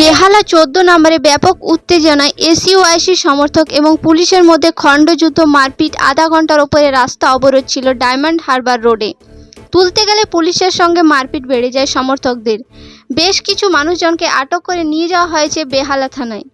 বেহালা চোদ্দ নম্বরে ব্যাপক উত্তেজনায় এসইউআইসি সমর্থক এবং পুলিশের মধ্যে খণ্ডযুদ্ধ, মারপিট, আধা ঘণ্টার ওপরে রাস্তা অবরোধ ছিল ডায়মন্ড হারবার রোডে। তুলতে গেলে পুলিশের সঙ্গে মারপিট বেড়ে যায় সমর্থকদের। বেশ কিছু মানুষজনকে আটক করে নিয়ে যাওয়া হয়েছে বেহালা থানায়।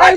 Aí,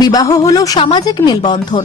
বিবাহ হলো সামাজিক মেলবন্ধন।